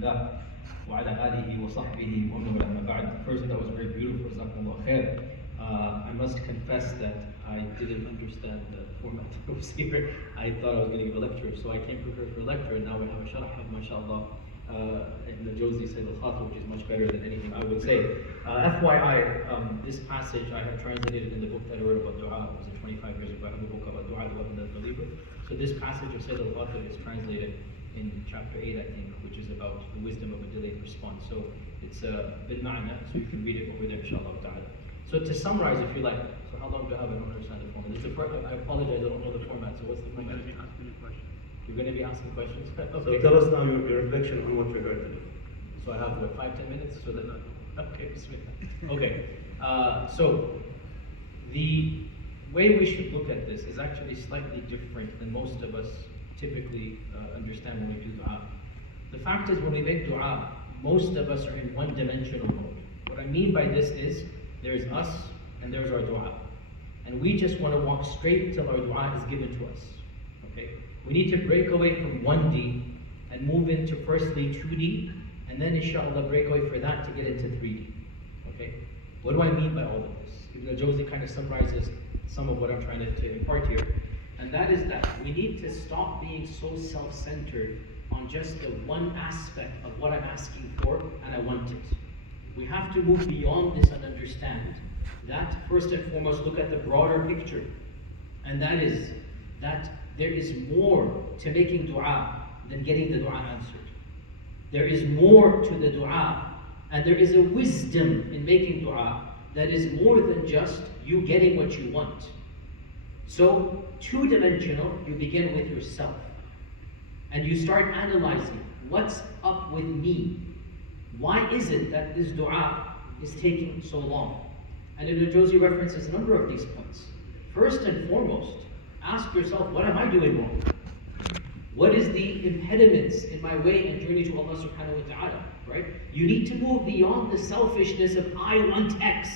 الله وعلى آله وصحبه ومن والاه أما بعد. First, that was very beautiful. Jazakumullah khair. I must confess that I didn't understand the format of this here. I thought I was going to give a lecture, so I came prepared for a lecture, and now we have a sharh, mashallah, in the Jawzi Sayyid al-Khatir, which is much better than anything I would say. FYI, this passage I have translated in the book that I wrote about dua. It was 25 years ago. I have a book about dua, the believer. So this passage of Sayyid al-Khatir is translated in chapter 8, I think, which is about the wisdom of a delayed response. So it's bil ma'na, so you can read it over there, inshallah ta'ala. So to summarize, if you like, so how long do I have? I don't understand the format. I apologize, I don't know the format. So what's the format? You're going to be asking a question. You're going to be asking questions? Okay. So tell us now your reflection on what we heard today. So I have, what, 5-10 minutes? So that, okay, bismillah. Okay, so the way we should look at this is actually slightly different than most of us typically understand when we do dua. The fact is, when we make dua, most of us are in one-dimensional mode. What I mean by this is, there's us and there's our dua. And we just want to walk straight till our dua is given to us. Okay? We need to break away from 1D and move into firstly 2D, and then inshallah break away for that to get into 3D. Okay? What do I mean by all of this? Ibn Jawzi kind of summarizes some of what I'm trying to impart here. And that is that we need to stop being so self-centered on just the one aspect of what I'm asking for and I want it. We have to move beyond this and understand that, first and foremost, look at the broader picture. And that is that there is more to making dua than getting the dua answered. There is more to the dua, and there is a wisdom in making dua that is more than just you getting what you want. So, two-dimensional, you begin with yourself. And you start analyzing, what's up with me? Why is it that this dua is taking so long? And Ibn Jawzi references a number of these points. First and foremost, ask yourself, what am I doing wrong? What is the impediments in my way and journey to Allah subhanahu wa ta'ala, right? You need to move beyond the selfishness of I want X,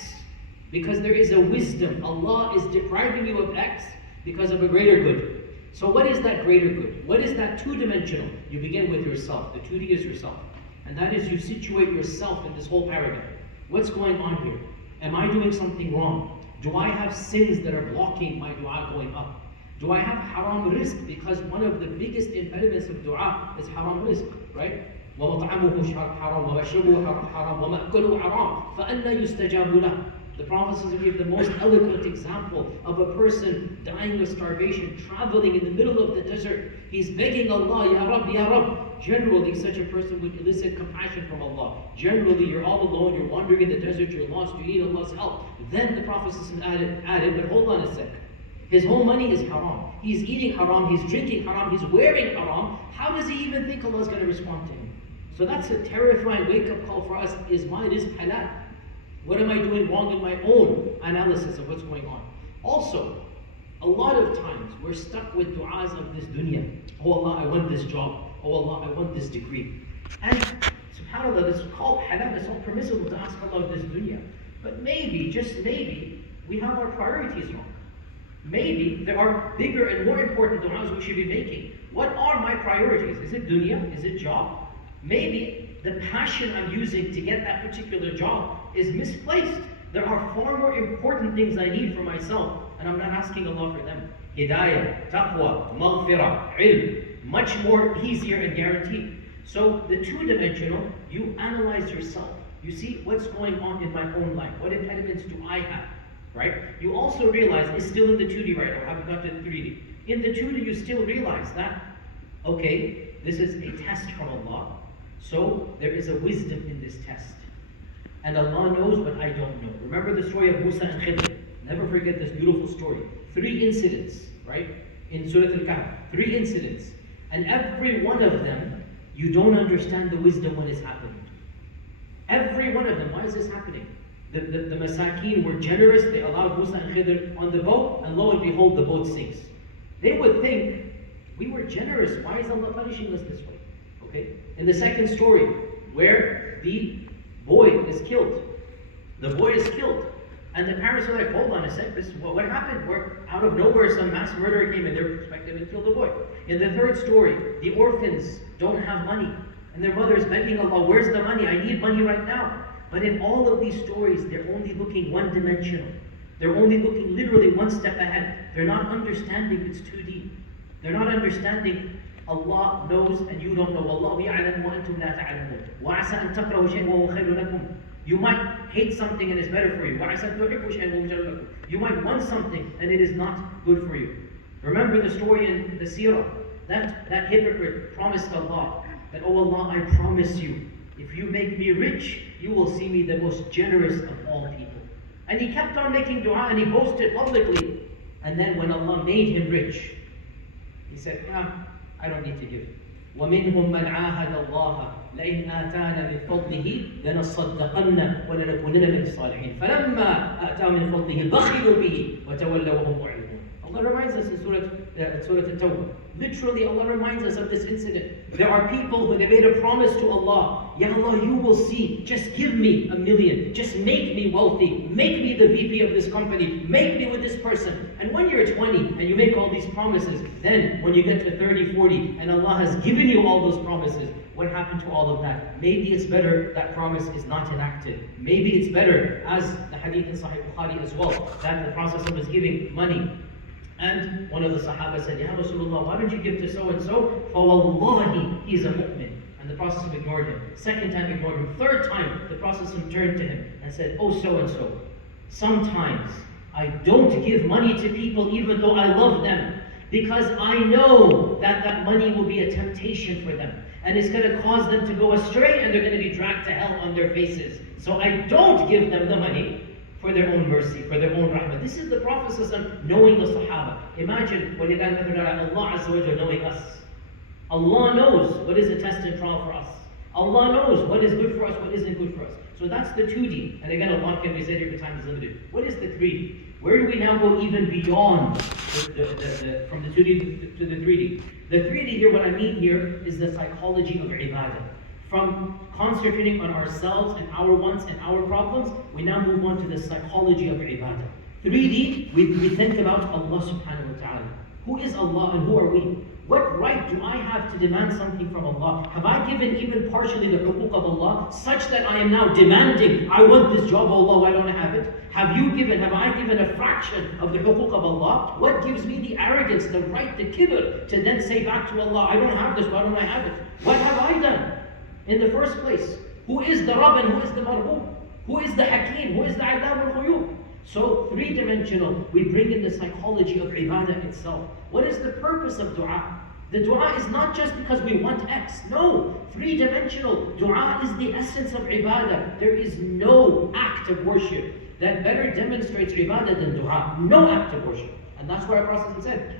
because there is a wisdom. Allah is depriving you of X because of a greater good. So what is that greater good? What is that two-dimensional? You begin with yourself. The 2D is yourself. And that is, you situate yourself in this whole paradigm. What's going on here? Am I doing something wrong? Do I have sins that are blocking my dua going up? Do I have haram rizq? Because one of the biggest impediments of dua is haram rizq, right? وَمَطْعَمُهُ حَرَامٌ وَمَشْرَبُهُ حَرَامٌ وَمَأْكُلُهُ حَرَامٌ فَأَنَّى يُسْتَجَابُ لَهُ. The Prophet gave the most eloquent example of a person dying of starvation, traveling in the middle of the desert. He's begging Allah, Ya Rabb, Ya Rabb. Generally, such a person would elicit compassion from Allah. Generally, you're all alone, you're wandering in the desert, you're lost, you need Allah's help. Then the Prophet added, but hold on a sec. His whole money is haram. He's eating haram, he's drinking haram, he's wearing haram. How does he even think Allah is going to respond to him? So that's a terrifying wake-up call for us. Is my rizq halal? What am I doing wrong in my own analysis of what's going on? Also, a lot of times we're stuck with du'as of this dunya. Oh Allah, I want this job. Oh Allah, I want this degree. And subhanAllah, this is called halal. It's all permissible to ask Allah of this dunya. But maybe, just maybe, we have our priorities wrong. Maybe there are bigger and more important du'as we should be making. What are my priorities? Is it dunya? Is it job? Maybe the passion I'm using to get that particular job is misplaced. There are far more important things I need for myself, and I'm not asking Allah for them. Hidayah, taqwa, maghfirah, ilm, much more easier and guaranteed. So the two-dimensional, you analyze yourself. You see what's going on in my own life. What impediments do I have, right? You also realize it's still in the 2D right now. I haven't got to the 3D. In the 2D, you still realize that, okay, this is a test from Allah. So there is a wisdom in this test. And Allah knows, but I don't know. Remember the story of Musa and Khidr. Never forget this beautiful story. 3 incidents, right? In Surah Al-Kahf. 3 incidents. And every one of them, you don't understand the wisdom when it's happening. Every one of them. Why is this happening? The Masakeen were generous. They allowed Musa and Khidr on the boat, and lo and behold, the boat sinks. They would think, we were generous. Why is Allah punishing us this way? Okay? In the second story, where the boy is killed. The boy is killed. And the parents are like, hold on a sec, what happened? Where out of nowhere some mass murderer came in their perspective and killed the boy. In the third story, the orphans don't have money. And their mother is begging Allah, where's the money? I need money right now. But in all of these stories, they're only looking one-dimensional. They're only looking literally one step ahead. They're not understanding it's 2D. They're not understanding Allah knows and you don't know. Wallahu ya'lamu wa antum la ta'lamun. Wa asa an takrahu shay'an wa huwa khayrun lakum. You might hate something and it's better for you. Wa asa an tuhibbu shay'an wa huwa sharrun lakum. You might want something and it is not good for you. Remember the story in the seerah. That hypocrite promised Allah that, oh Allah, I promise you, if you make me rich, you will see me the most generous of all people. And he kept on making dua and he boasted publicly. And then when Allah made him rich, he said, I don't need to give. وَمِنْهُمْ مَنْ عَاهَدَ اللَّهَ لَئِنْ آتَانَا مِنْ فَضْلِهِ لَنَصَّدَّقَنَّ وَلَنَكُونَنَّ مِنَ الصَّالِحِينَ فَلَمَّا آتَاهُم مِنْ فَضْلِهِ بَخِلُوا بِهِ وَتَوَلَّوْا وَهُمْ مُعْرِضُونَ. Allah reminds us in Surah At-Tawbah. Literally, Allah reminds us of this incident. There are people who they made a promise to Allah. Ya Allah, you will see. Just give me $1 million. Just make me wealthy. Make me the VP of this company. Make me with this person. And when you're 20 and you make all these promises, then when you get to 30, 40, and Allah has given you all those promises, what happened to all of that? Maybe it's better that promise is not enacted. Maybe it's better, as the hadith in Sahih Bukhari as well, that the Prophet was giving money. And one of the Sahaba said, Ya Rasulullah, why don't you give to so-and-so? فَوَاللَّهِ he's a mu'min. And the Prophet ignored him. Second time ignored him. Third time, the Prophet turned to him and said, oh so-and-so, sometimes I don't give money to people even though I love them, because I know that that money will be a temptation for them. And it's going to cause them to go astray and they're going to be dragged to hell on their faces. So I don't give them the money for their own mercy, for their own rahmah. This is the Prophet knowing the Sahaba. Imagine when Allah Azza wa Jalla knowing us. Allah knows what is a test and trial for us. Allah knows what is good for us, what isn't good for us. So that's the 2D. And again, a lot can be said here, but time is limited. What is the 3D? Where do we now go even beyond from the 2D to the 3D? The 3D here, what I mean here, is the psychology of ibadah. From concentrating on ourselves and our wants and our problems, we now move on to the psychology of ibadah. 3D, we think about Allah subhanahu wa ta'ala. Who is Allah and who are we? What right do I have to demand something from Allah? Have I given even partially the huquq of Allah, such that I am now demanding, I want this job, Allah, why don't I have it? Have I given a fraction of the huquq of Allah? What gives me the arrogance, the right, the kibr, to then say back to Allah, I don't have this, why don't I have it? What have I done in the first place? Who is the Rabb and who is the Marhum? Who is the Hakim? Who is the Adab al-Khuyub? So, three-dimensional, we bring in the psychology of ibadah itself. What is the purpose of dua? The dua is not just because we want X. No, three-dimensional. Dua is the essence of ibadah. There is no act of worship that better demonstrates ibadah than dua. No act of worship. And that's why our Prophet said,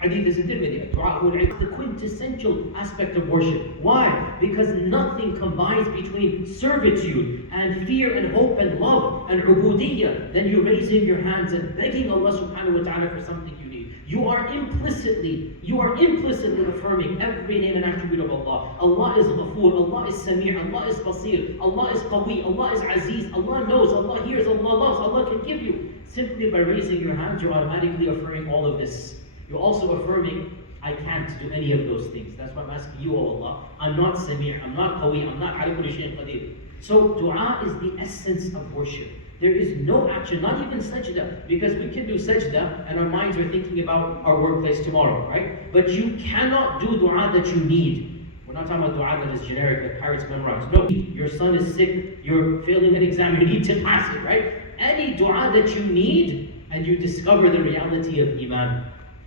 Hadith is in Tirmidhi, dua is the quintessential aspect of worship. Why? Because nothing combines between servitude and fear and hope and love and ubudiyyah than you raising your hands and begging Allah subhanahu wa ta'ala for something you need. You are implicitly affirming every name and attribute of Allah. Allah is Ghafoor, Allah is Sami', Allah is Basir, Allah is Qawi, Allah is Aziz, Allah knows, Allah hears, Allah loves, Allah can give you. Simply by raising your hands, you're automatically affirming all of this. You're also affirming, I can't do any of those things. That's why I'm asking you, O Allah. I'm not Sami', I'm not Qawi, I'm not Ali kulli shay'in qadir. So dua is the essence of worship. There is no action, not even sajda, because we can do sajda and our minds are thinking about our workplace tomorrow, right? But you cannot do dua that you need. We're not talking about dua that is generic, that parrots memorize. No, your son is sick, you're failing an exam, you need to pass it, right? Any dua that you need, and you discover the reality of iman.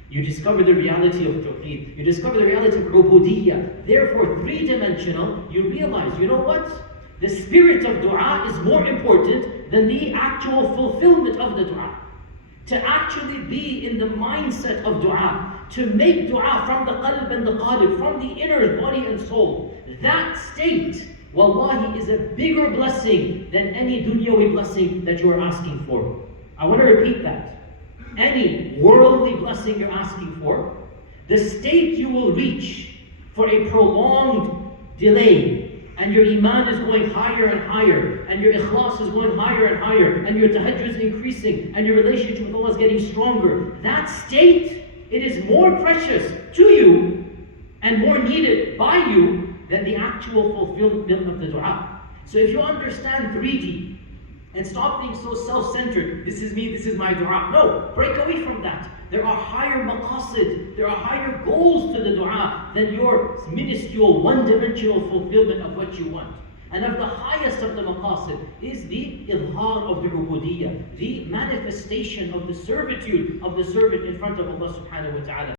You discover the reality of tawheed. You discover the reality of ubudiyyah. Therefore, three-dimensional, you realize, you know what? The spirit of dua is more important than the actual fulfillment of the dua. To actually be in the mindset of dua, to make dua from the qalb and the qalib, from the inner body and soul, that state, wallahi, is a bigger blessing than any dunyawi blessing that you are asking for. I want to repeat that. Any worldly blessing you're asking for, the state you will reach for a prolonged delay, and your iman is going higher and higher, and your ikhlas is going higher and higher, and your tahajjud is increasing, and your relationship with Allah is getting stronger. That state, it is more precious to you and more needed by you than the actual fulfillment of the dua. So if you understand 3D and stop being so self-centered, this is me, this is my dua. No, break away from that. There are higher maqasid, there are higher goals to the dua than your minuscule, one-dimensional fulfillment of what you want. And of the highest of the maqasid is the idhar of the ubudiyyah, the manifestation of the servitude of the servant in front of Allah subhanahu wa ta'ala.